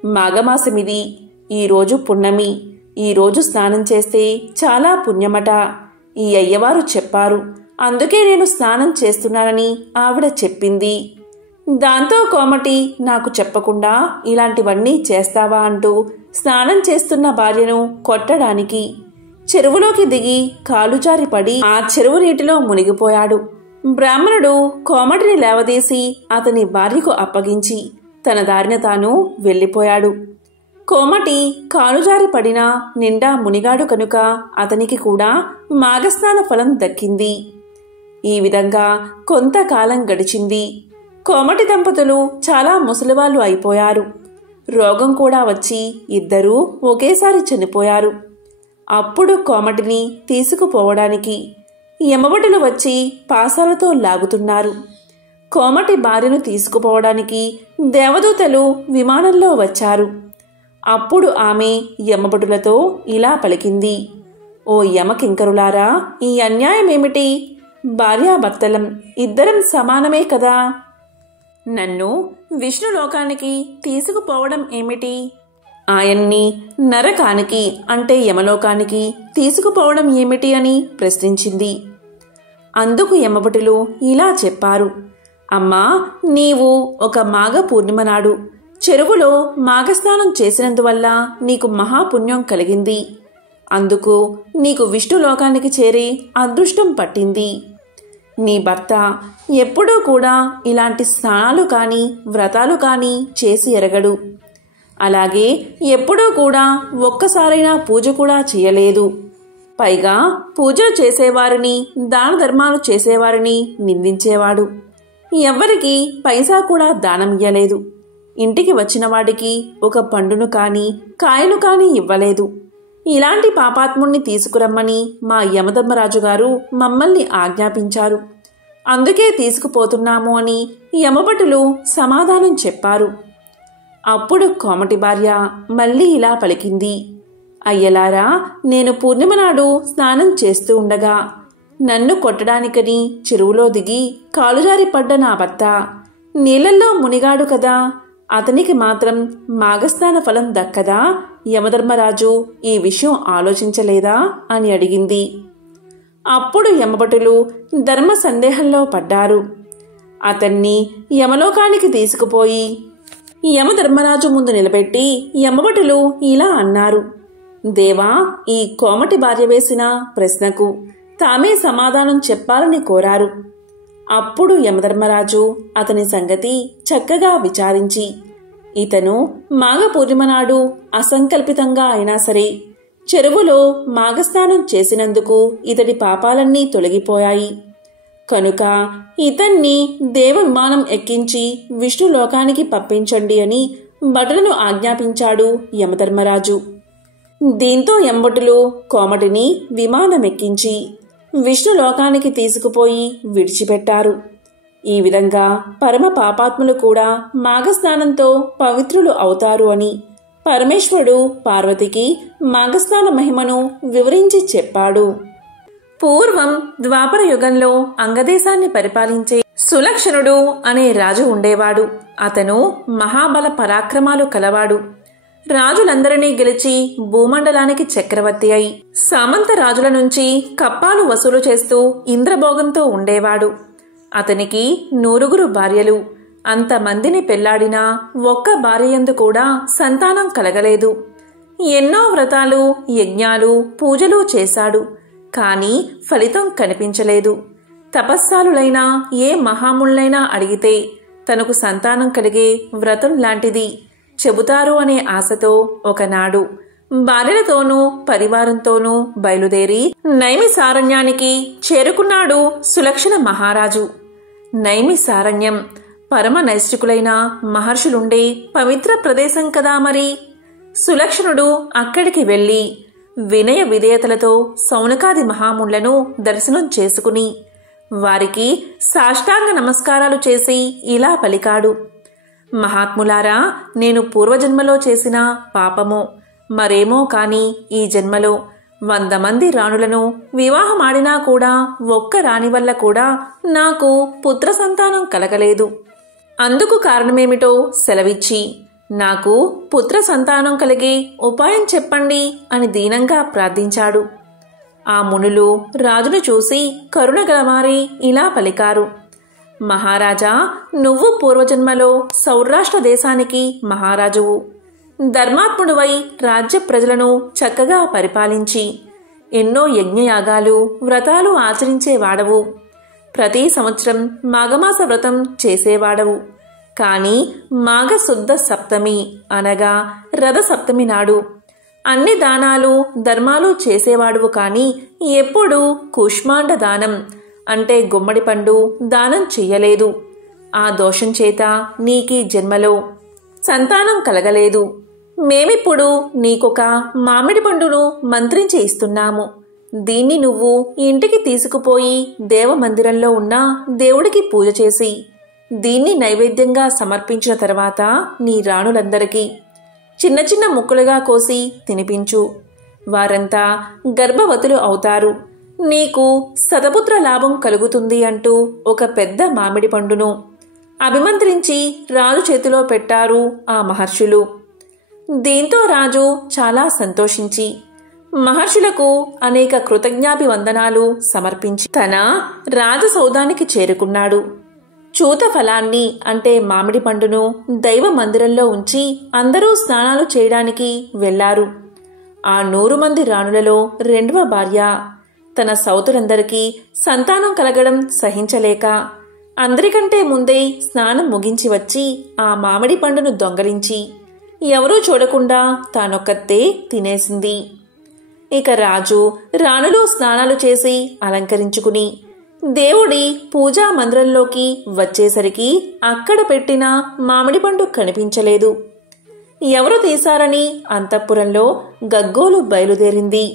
మాఘమాసమిది, ఈరోజు పున్నమి. ఈరోజు స్నానం చేస్తే చాలా పుణ్యమట. ఈ అయ్యవారు చెప్పారు. అందుకే నేను స్నానం చేస్తున్నానని ఆవిడ చెప్పింది. దాంతో కోమటి నాకు చెప్పకుండా ఇలాంటివన్నీ చేస్తావా అంటూ స్నానం చేస్తున్న భార్యను కొట్టడానికి చెరువులోకి దిగి కాలుజారి పడి ఆ చెరువు నీటిలో మునిగిపోయాడు. బ్రాహ్మణుడు కోమటిని లేవదీసి అతని భార్యకు అప్పగించి తన దారిన తాను వెళ్ళిపోయాడు. కోమటి కాలుజారి పడినా నిండా మునిగాడు కనుక అతనికి కూడా మాఘస్నాన ఫలం దక్కింది. ఈ విధంగా కొంతకాలం గడిచింది. కోమటి దంపతులు చాలా ముసలివాళ్లు అయిపోయారు. రోగం కూడా వచ్చి ఇద్దరూ ఒకేసారి చనిపోయారు. అప్పుడు కోమటిని తీసుకుపోవడానికి యమభటులు వచ్చి పాసాలతో లాగుతున్నారు. కోమటి భార్యను తీసుకుపోవడానికి దేవదూతలు విమానంలో వచ్చారు. అప్పుడు ఆమె యమభటులతో ఇలా పలికింది: ఓ యమకింకరులారా, ఈ అన్యాయమేమిటి? భార్యాభర్తలం ఇద్దరం సమానమే కదా. నన్ను విష్ణులోకానికి తీసుకుపోవడం ఏమిటి? ఆయన్ని నరకానికి అంటే యమలోకానికి తీసుకుపోవడం ఏమిటి అని ప్రశ్నించింది. అందుకు యమభటులు ఇలా చెప్పారు: అమ్మా, నీవు ఒక మాఘ పూర్ణిమ నాడు చెరువులో మాఘస్నానం చేసినందువల్ల నీకు మహాపుణ్యం కలిగింది. అందుకు నీకు విష్ణులోకానికి చేరే అదృష్టం పట్టింది. నీ భర్త ఎప్పుడూ కూడా ఇలాంటి స్నానాలు కానీ వ్రతాలు కానీ చేసి ఎరగడు. అలాగే ఎప్పుడూ కూడా ఒక్కసారైనా పూజ కూడా చేయలేదు. పైగా పూజలు చేసేవారిని, దాన ధర్మాలు చేసేవారిని నిందించేవాడు. ఎవ్వరికి పైసా కూడా దానం ఇయ్యలేదు. ఇంటికి వచ్చిన వాడికి ఒక పండును కానీ కాయను కానీ ఇవ్వలేదు. ఇలాంటి పాపాత్ముణ్ణి తీసుకురమ్మని మా యమధర్మరాజు గారు మమ్మల్ని ఆజ్ఞాపించారు. అందుకే తీసుకుపోతున్నాము అని యమభటులు సమాధానం చెప్పారు. అప్పుడు కోమటి భార్య మళ్ళీ ఇలా పలికింది: అయ్యలారా, నేను పూర్ణిమ నాడు స్నానం చేస్తూ ఉండగా నన్ను కొట్టడానికని చెరువులో దిగి కాలుజారి పడ్డ నా భర్త నీళ్లల్లో మునిగాడు కదా, అతనికి మాత్రం మాఘస్నాన ఫలం దక్కదా? యమధర్మరాజు ఈ విషయం ఆలోచించలేదా అని అడిగింది. అప్పుడు యమభటులు ధర్మ సందేహంలో పడ్డారు. అతన్ని యమలోకానికి తీసుకుపోయి యమధర్మరాజు ముందు నిలబెట్టి యమభటులు ఇలా అన్నారు: దేవా, ఈ కోమటి భార్య వేసిన ప్రశ్నకు తామే సమాధానం చెప్పాలని కోరారు. అప్పుడు యమధర్మరాజు అతని సంగతి చక్కగా విచారించి, ఇతను మాఘ పూర్ణిమ నాడు అసంకల్పితంగా అయినా సరే చెరువులో మాఘస్నానం చేసినందుకు ఇతడి పాపాలన్నీ తొలగిపోయాయి. కనుక ఇతన్ని దేవ విమానం ఎక్కించి విష్ణులోకానికి పంపించండి అని భటులను ఆజ్ఞాపించాడు యమధర్మరాజు. దీంతో యమభటులు కోమటిని విమానమెక్కించి విష్ణులోకానికి తీసుకుపోయి విడిచిపెట్టారు. ఈ విధంగా పరమ పాపాత్ములు కూడా మాఘస్నానంతో పవిత్రులు అవుతారు అని పరమేశ్వరుడు పార్వతికి మాఘస్నాన మహిమను వివరించి చెప్పాడు. పూర్వం ద్వాపర యుగంలో అంగదేశాన్ని పరిపాలించే సులక్షణుడు అనే రాజు ఉండేవాడు. అతను మహాబల పరాక్రమాలు కలవాడు. రాజులందరినీ గెలిచి భూమండలానికి చక్రవర్తి అయి సామంత రాజుల నుంచి కప్పాలు వసూలు చేస్తూ ఇంద్రభోగంతో ఉండేవాడు. అతనికి 9 భార్యలు. అంతమందిని పెళ్లాడినా ఒక్క భార్యయందు కూడా సంతానం కలగలేదు. ఎన్నో వ్రతాలు, యజ్ఞాలు, పూజలు చేశాడు. కాని ఫలితం కనిపించలేదు. తపస్సాలులైనా ఏ మహాముళ్ళైనా అడిగితే తనకు సంతానం కలిగే వ్రతం లాంటిది చెబుతారు అనే ఆశతో ఒకనాడు భార్యలతోనూ పరివారంతోనూ బయలుదేరి నైమిసారణ్యానికి చేరుకున్నాడు సులక్షణ మహారాజు. నైమిసారణ్యం పరమ నైష్ఠికులైన మహర్షులుండే పవిత్ర ప్రదేశం కదా. మరి సులక్షణుడు అక్కడికి వెళ్లి వినయ విధేయతలతో సౌనకాది మహాముళ్లను దర్శనం చేసుకుని వారికి సాష్టాంగ నమస్కారాలు చేసి ఇలా పలికాడు: మహాత్ములారా, నేను పూర్వజన్మలో చేసిన పాపమో మరేమో కాని ఈ జన్మలో 100 మంది రాణులను వివాహమాడినా కూడా ఒక్క రాణి వల్ల కూడా నాకు పుత్ర సంతానం కలగలేదు. అందుకు కారణమేమిటో సెలవిచ్చి నాకు పుత్ర సంతానం కలిగే ఉపాయం చెప్పండి అని దీనంగా ప్రార్థించాడు. ఆ మునులు రాజును చూసి కరుణగలవారి ఇలా పలికారు: మహారాజా, నువ్వు పూర్వజన్మలో సౌరాష్ట్ర దేశానికి మహారాజువు. ధర్మాత్ముడువై రాజ్య ప్రజలను చక్కగా పరిపాలించి ఎన్నో యజ్ఞయాగాలు, వ్రతాలు ఆచరించేవాడవు. ప్రతి సంవత్సరం మాఘమాస వ్రతం చేసేవాడవు. కాని మాఘశుద్ధ సప్తమి అనగా రథ సప్తమి నాడు అన్ని దానాలు, ధర్మాలు చేసేవాడువు. కాని ఎప్పుడూ కూష్మాండ దానం అంటే గుమ్మడి పండు దానం చెయ్యలేదు. ఆ దోషం చేత నీకీ జన్మలో సంతానం కలగలేదు. మేమిప్పుడు నీకొక మామిడి పండును మంత్రించి ఇస్తున్నాము. దీన్ని నువ్వు ఇంటికి తీసుకుపోయి దేవమందిరంలో ఉన్న దేవుడికి పూజ చేసి దీన్ని నైవేద్యంగా సమర్పించిన తర్వాత నీ రాణులందరికీ చిన్న చిన్న ముక్కలుగా కోసి తినిపించు. వారంతా గర్భవతులు అవుతారు. నీకు శతపుత్ర లాభం కలుగుతుంది అంటూ ఒక పెద్ద మామిడి పండును అభిమంత్రించి రాజు చేతిలో పెట్టారు ఆ మహర్షులు. దీంతో రాజు చాలా సంతోషించి మహర్షులకు అనేక కృతజ్ఞాభివందనాలు సమర్పించి తన రాజసౌధానికి చేరుకున్నాడు. చూత ఫలాన్ని అంటే మామిడి పండును దైవ మందిరంలో ఉంచి అందరూ స్నానాలు చేయడానికి వెళ్లారు. ఆ 100 మంది రాణులలో 2వ భార్య తన సౌతులందరికీ సంతానం కలగడం సహించలేక అందరికంటే ముందే స్నానం ముగించి వచ్చి ఆ మామిడి పండును దొంగలించి ఎవరూ చూడకుండా తానొక్కతే తినేసింది. ఇక రాజు రాణులు స్నానాలు చేసి అలంకరించుకుని దేవుడి పూజా మందిరంలోకి వచ్చేసరికి అక్కడ పెట్టిన మామిడి పండు కనిపించలేదు. ఎవరు తీశారని అంతఃపురంలో గగ్గోలు బయలుదేరింది.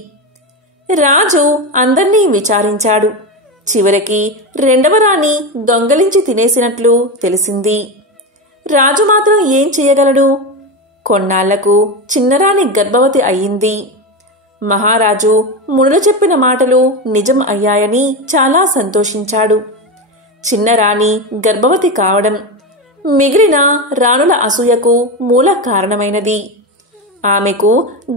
రాజు అందర్నీ విచారించాడు. చివరికి 2వ రాణి దొంగలించి తినేసినట్లు తెలిసింది. రాజు మాత్రం ఏం చేయగలడు? కొన్నాళ్లకు చిన్నరాణి గర్భవతి అయ్యింది. మహారాజు మునులు చెప్పిన మాటలు నిజం అయ్యాయని చాలా సంతోషించాడు. చిన్నరాణి గర్భవతి కావడం మిగిలిన రాణుల అసూయకు మూల కారణమైనది. ఆమెకు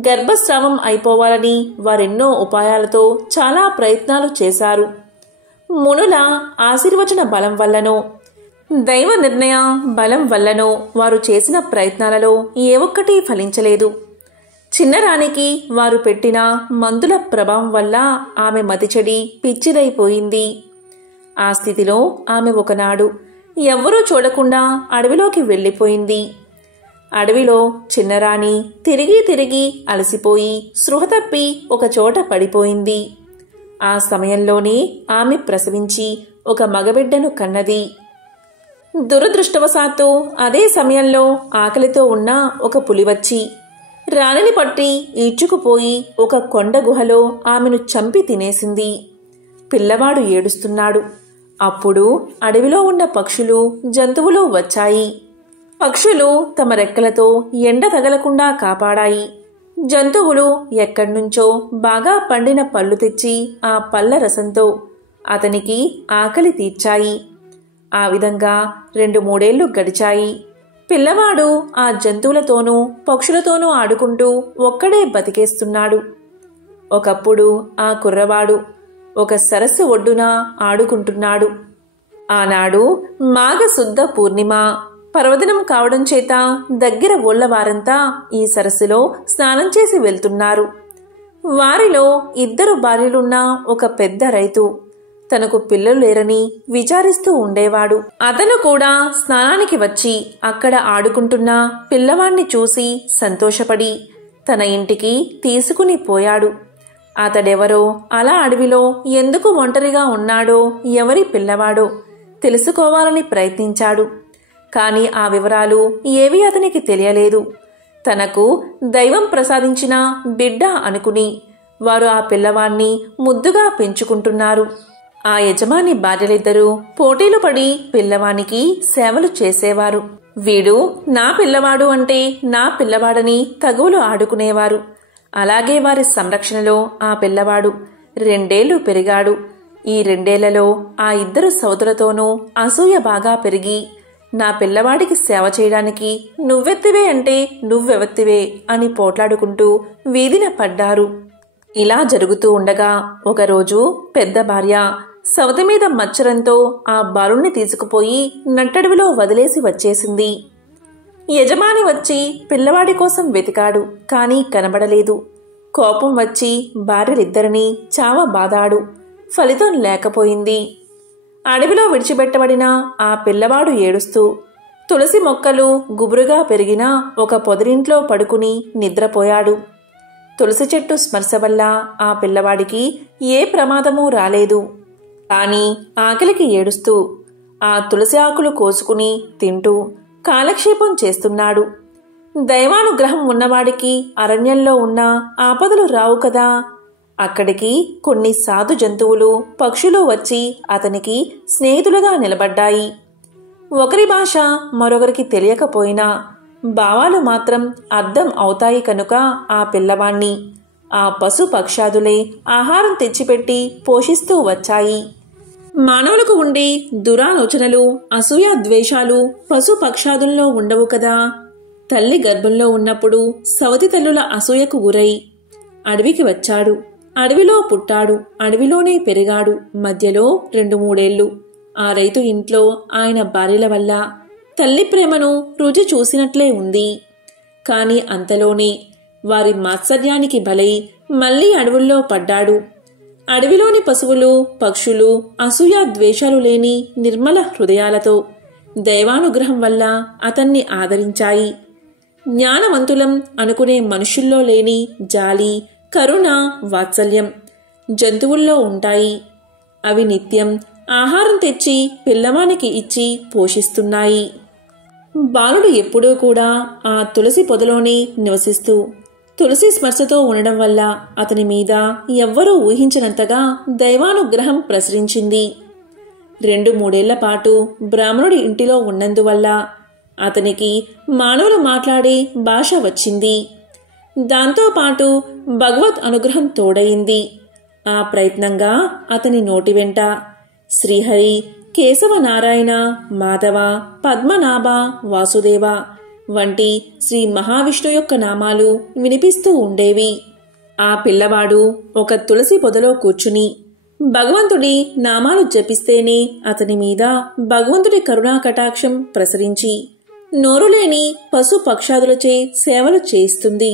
గర్భస్రావం అయిపోవాలని వారెన్నో ఉపాయాలతో చాలా ప్రయత్నాలు చేశారు. మునుల ఆశీర్వచన బలం వల్లనో దైవ నిర్ణయ బలం వల్లనో వారు చేసిన ప్రయత్నాలలో ఏ ఒక్కటి ఫలించలేదు. చిన్నరానికి వారు పెట్టిన మందుల ప్రభావం వల్ల ఆమె మతిచెడి పిచ్చిదైపోయింది. ఆ స్థితిలో ఆమె ఒకనాడు ఎవ్వరూ చూడకుండా అడవిలోకి వెళ్ళిపోయింది. అడవిలో చిన్నరాణి తిరిగి తిరిగి అలసిపోయి స్పృహ తప్పి ఒకచోట పడిపోయింది. ఆ సమయంలోనే ఆమె ప్రసవించి ఒక మగబిడ్డను కన్నది. దురదృష్టవశాత్తు అదే సమయంలో ఆకలితో ఉన్న ఒక పులి వచ్చి రాణిని పట్టి ఈడ్చుకుపోయి ఒక కొండ గుహలో ఆమెను చంపి తినేసింది. పిల్లవాడు ఏడుస్తున్నాడు. అప్పుడు అడవిలో ఉన్న పక్షులు జంతువులు వచ్చాయి. పక్షులు తమ రెక్కలతో ఎండ తగలకుండా కాపాడాయి. జంతువులు ఎక్కడ్నుంచో బాగా పండిన పళ్ళు తెచ్చి ఆ పళ్ళ రసంతో అతనికి ఆకలి తీర్చాయి. ఆ విధంగా 2-3 ఏళ్లు గడిచాయి. పిల్లవాడు ఆ జంతువులతోనూ పక్షులతోనూ ఆడుకుంటూ ఒక్కడే బతికేస్తున్నాడు. ఒకప్పుడు ఆ కుర్రవాడు ఒక సరస్సు ఒడ్డున ఆడుకుంటున్నాడు. ఆనాడు మాఘశుద్ధ పూర్ణిమ పర్వదినం కావడం చేత దగ్గర ఊళ్ళ వారంతా ఈ సరస్సులో స్నానం చేసి వెళ్తున్నారు. వారిలో 2 భార్యలున్న ఒక పెద్ద రైతు తనకు పిల్లలు లేరని విచారిస్తూ ఉండేవాడు. అతను కూడా స్నానానికి వచ్చి అక్కడ ఆడుకుంటున్న పిల్లవాణ్ణి చూసి సంతోషపడి తన ఇంటికి తీసుకుని పోయాడు. అతడెవరో, అలా అడవిలో ఎందుకు ఒంటరిగా ఉన్నాడో, ఎవరి పిల్లవాడో తెలుసుకోవాలని ప్రయత్నించాడు. కాని ఆ వివరాలు ఏవీ అతనికి తెలియలేదు. తనకు దైవం ప్రసాదించిన బిడ్డ అనుకుని వారు ఆ పిల్లవాణ్ణి ముద్దుగా పెంచుకుంటున్నారు. ఆ యజమాని భార్యలిద్దరూ పోటీలు పడి పిల్లవానికి సేవలు చేసేవారు. వీడు నా పిల్లవాడు అంటే నా పిల్లవాడని తగువులు ఆడుకునేవారు. అలాగే వారి సంరక్షణలో ఆ పిల్లవాడు 2 ఏళ్లు పెరిగాడు. ఈ 2 ఏళ్లలో ఆ 2 సోదరులతోనూ అసూయ బాగా పెరిగి నా పిల్లవాడికి సేవ చేయడానికి నువ్వెత్తివే అంటే నువ్వెవత్తివే అని పోట్లాడుకుంటూ వీధిన పడ్డారు. ఇలా జరుగుతూ ఉండగా ఒకరోజు పెద్ద భార్య సవతి మీద మచ్చరంతో ఆ బాలుణ్ణి తీసుకుపోయి నట్టడవిలో వదిలేసి వచ్చేసింది. యజమాని వచ్చి పిల్లవాడి కోసం వెతికాడు. కాని కనబడలేదు. కోపం వచ్చి భార్యలిద్దరినీ చావబాదాడు. ఫలితం లేకపోయింది. అడవిలో విడిచిపెట్టబడిన ఆ పిల్లవాడు ఏడుస్తూ తులసి మొక్కలు గుబురుగా పెరిగిన ఒక పొదరింట్లో పడుకుని నిద్రపోయాడు. తులసి చెట్టు స్పర్శ వల్ల ఆ పిల్లవాడికి ఏ ప్రమాదమూ రాలేదు. కాని ఆకలికి ఏడుస్తూ ఆ తులసి ఆకులు కోసుకుని తింటూ కాలక్షేపం చేస్తున్నాడు. దైవానుగ్రహం ఉన్నవాడికి అరణ్యంలో ఉన్న ఆపదలు రావు కదా. అక్కడికి కొన్ని సాధు జంతువులు పక్షులు వచ్చి అతనికి స్నేహితులుగా నిలబడ్డాయి. ఒకరి భాష మరొకరికి తెలియకపోయినా భావాలు మాత్రం అర్థం అవుతాయి కనుక ఆ పిల్లవాణ్ణి ఆ పశు పక్షాదులే ఆహారం తెచ్చిపెట్టి పోషిస్తూ వచ్చాయి. మానవులకు ఉండే దురాలోచనలు, అసూయ, ద్వేషాలు పశు పక్షాదుల్లో ఉండవు కదా. తల్లి గర్భంలో ఉన్నప్పుడు సవతి తల్లుల అసూయకు గురై అడవికి వచ్చాడు. అడవిలో పుట్టాడు, అడవిలోనే పెరిగాడు. మధ్యలో 2-3 ఏళ్లు ఆ రైతు ఇంట్లో ఆయన భార్యల వల్ల తల్లి ప్రేమను రుచి చూసినట్లే ఉంది. కాని అంతలోనే వారి మాత్సర్యానికి బలై మళ్లీ అడవుల్లో పడ్డాడు. అడవిలోని పశువులు, పక్షులు అసూయ ద్వేషాలు లేని నిర్మల హృదయాలతో దైవానుగ్రహం వల్ల అతన్ని ఆదరించాయి. జ్ఞానవంతులం అనుకునే మనుషుల్లో లేని జాలి, కరుణ, వాత్సల్యం జంతువుల్లో ఉంటాయి. అవి నిత్యం ఆహారం తెచ్చి పిల్లవానికి ఇచ్చి పోషిస్తున్నాయి. బాలుడు ఎప్పుడూ కూడా ఆ తులసి పొదలోనే నివసిస్తూ తులసి స్పర్శతో ఉండడం వల్ల అతని మీద ఎవ్వరూ ఊహించినంతగా దైవానుగ్రహం ప్రసరించింది. 2-3 ఏళ్ల పాటు బ్రాహ్మణుడి ఇంటిలో ఉన్నందువల్ల అతనికి మానవులు మాట్లాడే భాష వచ్చింది. దాంతోపాటు భగవత్ అనుగ్రహం తోడయింది. ఆ ప్రయత్నంగా అతని నోటి వెంట శ్రీహరి, కేశవ, నారాయణ, మాధవ, పద్మనాభ, వాసుదేవ వంటి శ్రీ మహావిష్ణు యొక్క నామాలు వినిపిస్తూ ఉండేవి. ఆ పిల్లవాడు ఒక తులసి పొదలో కూర్చుని భగవంతుడి నామాలు జపిస్తేనే అతని మీద భగవంతుడి కరుణా కటాక్షం ప్రసరించి నోరులేని పశు పక్షాదులచే సేవలు చేయిస్తుంది.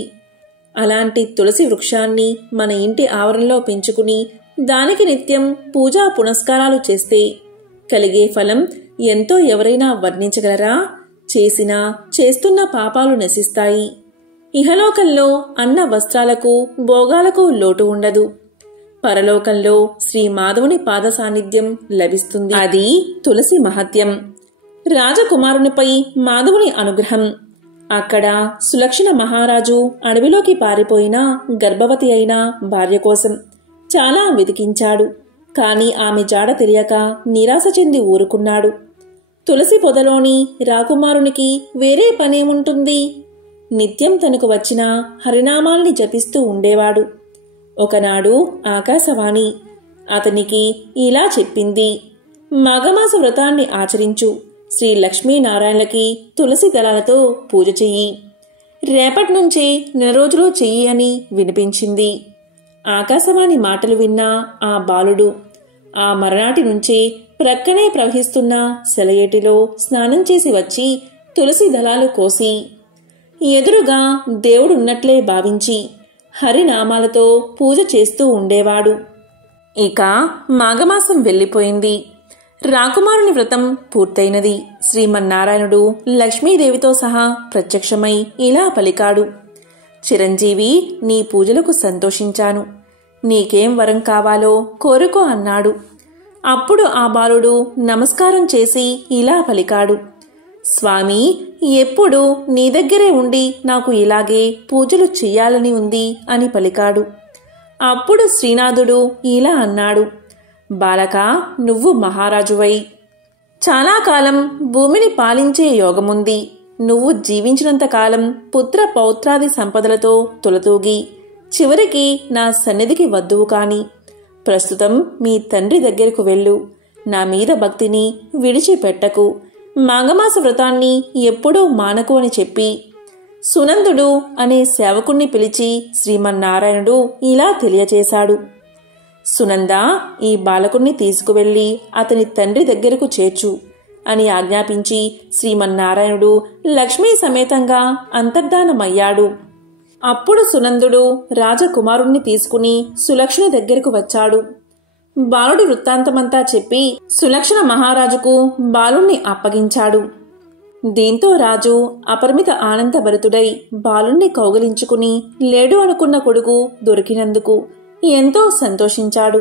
అలాంటి తులసి వృక్షాన్ని మన ఇంటి ఆవరణలో పెంచుకుని దానికి నిత్యం పూజా పునస్కారాలు చేస్తే కలిగే ఫలం ఎంతో ఎవరైనా వర్ణించగలరా? చేసినా చేస్తున్న పాపాలు నశిస్తాయి. ఇహలోకంలో అన్న వస్త్రాలకు, భోగాలకు లోటు ఉండదు. పరలోకంలో శ్రీ మాధవుని పాద సాన్నిధ్యం లభిస్తుంది. అది తులసి మహత్యం. రాజకుమారునిపై మాధవుని అనుగ్రహం. అక్కడ సులక్షణ మహారాజు అడవిలోకి పారిపోయిన గర్భవతి అయిన భార్య కోసం చాలా వెతికించాడు. కాని ఆమె జాడ తెలియక నిరాశ చెంది ఊరుకున్నాడు. తులసి పొదలోని రాకుమారునికి వేరే పనేముంటుంది? నిత్యం తనకు వచ్చిన హరినామాల్ని జపిస్తూ ఉండేవాడు. ఒకనాడు ఆకాశవాణి అతనికి ఇలా చెప్పింది: మాఘమాస వ్రతాన్ని ఆచరించు. శ్రీ లక్ష్మీనారాయణలకి తులసి దళాలతో పూజ చెయ్యి. రేపటి నుంచి 4 రోజులు చెయ్యి అని వినిపించింది. ఆకాశవాణి మాటలు విన్న ఆ బాలుడు ఆ మరనాటి నుంచే ప్రక్కనే ప్రవహిస్తున్న సెలయేటిలో స్నానం చేసి వచ్చి తులసి దళాలు కోసి ఎదురుగా దేవుడున్నట్లే భావించి హరినామాలతో పూజ చేస్తూ ఉండేవాడు. ఇక మాఘమాసం వెళ్ళిపోయింది. రాకుమారుని వ్రతం పూర్తయినది. శ్రీమన్నారాయణుడు లక్ష్మీదేవితో సహా ప్రత్యక్షమై ఇలా పలికాడు: చిరంజీవి, నీ పూజలకు సంతోషించాను. నీకేం వరం కావాలో కోరుకో అన్నాడు. అప్పుడు ఆ బాలుడు నమస్కారం చేసి ఇలా పలికాడు: స్వామి, ఎప్పుడు నీ దగ్గరే ఉండి నాకు ఇలాగే పూజలు చెయ్యాలని ఉంది అని పలికాడు. అప్పుడు శ్రీనాథుడు ఇలా అన్నాడు: బాలక, నువ్వు మహారాజువై చాలా కాలం భూమిని పాలించే యోగముంది. నువ్వు జీవించినంతకాలం పుత్ర పౌత్రాది సంపదలతో తులతూగి చివరికి నా సన్నిధికి వద్దువు కాని ప్రస్తుతం మీ తండ్రి దగ్గరకు వెళ్ళు. నా మీద భక్తిని విడిచిపెట్టకు. మాఘమాస వ్రతాన్ని ఎప్పుడూ మానకు అని చెప్పి సునందుడు అనే సేవకుణ్ణి పిలిచి శ్రీమన్నారాయణుడు ఇలా తెలియచేశాడు: సునంద, ఈ బాలకుణ్ణి తీసుకువెళ్లి అతని తండ్రి దగ్గరకు చేర్చు అని ఆజ్ఞాపించి శ్రీమన్నారాయణుడు లక్ష్మీ సమేతంగా అంతర్ధానమయ్యాడు. అప్పుడు సునందుడు రాజకుమారుణ్ణి తీసుకుని సులక్షణ దగ్గరకు వచ్చాడు. బాలుడి వృత్తాంతమంతా చెప్పి సులక్షణ మహారాజుకు బాలుణ్ణి అప్పగించాడు. దీంతో రాజు అపరిమిత ఆనందభరితుడై బాలుణ్ణి కౌగిలించుకుని లేడు అనుకున్న కొడుకు దొరికినందుకు ఎంతో సంతోషించాడు.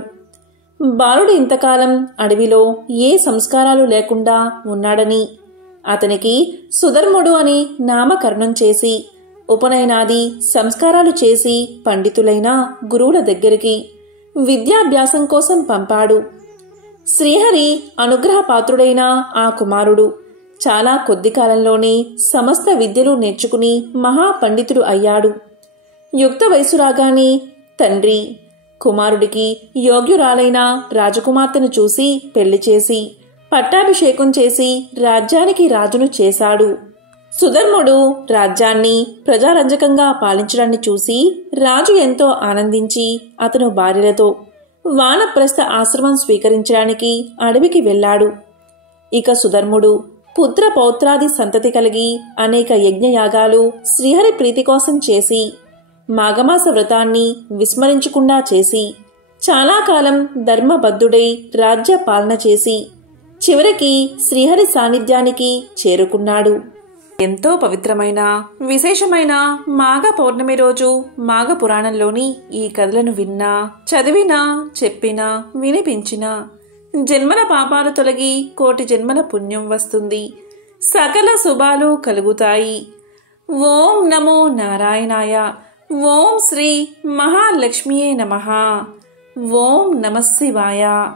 బాలుడు ఇంతకాలం అడవిలో ఏ సంస్కారాలు లేకుండా ఉన్నాడని అతనికి సుధర్ముడు అని నామకరణం చేసి ఉపనయనాది సంస్కారాలు చేసి పండితులైన గురువుల దగ్గరికి విద్యాభ్యాసం కోసం పంపాడు. శ్రీహరి అనుగ్రహపాత్రుడైన ఆ కుమారుడు చాలా కొద్ది కాలంలోనే సమస్త విద్యలు నేర్చుకుని మహాపండితుడు అయ్యాడు. యుక్త వయసు రాగానే తండ్రి కుమారుడికి యోగ్యురాలైన రాజకుమార్తెను చూసి పెళ్లి చేసి పట్టాభిషేకం చేసి రాజ్యానికి రాజును చేశాడు. సుధర్ముడు రాజ్యాన్ని ప్రజారంజకంగా పాలించడాన్ని చూసి రాజు ఎంతో ఆనందించి అతను భార్యలతో వానప్రస్థ ఆశ్రమం స్వీకరించడానికి అడవికి వెళ్ళాడు. ఇక సుధర్ముడు పుత్ర పౌత్రాది సంతతి కలిగి అనేక యజ్ఞయాగాలు శ్రీహరి ప్రీతి కోసం చేసి మాఘమాస వ్రతాన్ని విస్మరించకుండా చేసి చాలా కాలం ధర్మబద్ధుడై రాజ్య పాలన చేసి చివరికి శ్రీహరి సాన్నిధ్యానికి చేరుకున్నాడు. ఎంతో పవిత్రమైన విశేషమైన మాఘ పౌర్ణమి రోజు మాఘ పురాణంలోని ఈ కథలను విన్నా, చదివినా, చెప్పినా, వినిపించినా జన్మల పాపాలు తొలగి కోటి జన్మల పుణ్యం వస్తుంది. సకల శుభాలు కలుగుతాయి. ఓం నమో నారాయణాయ. ఓం శ్రీ మహాలక్ష్మియే నమః. ఓం నమః శివాయ.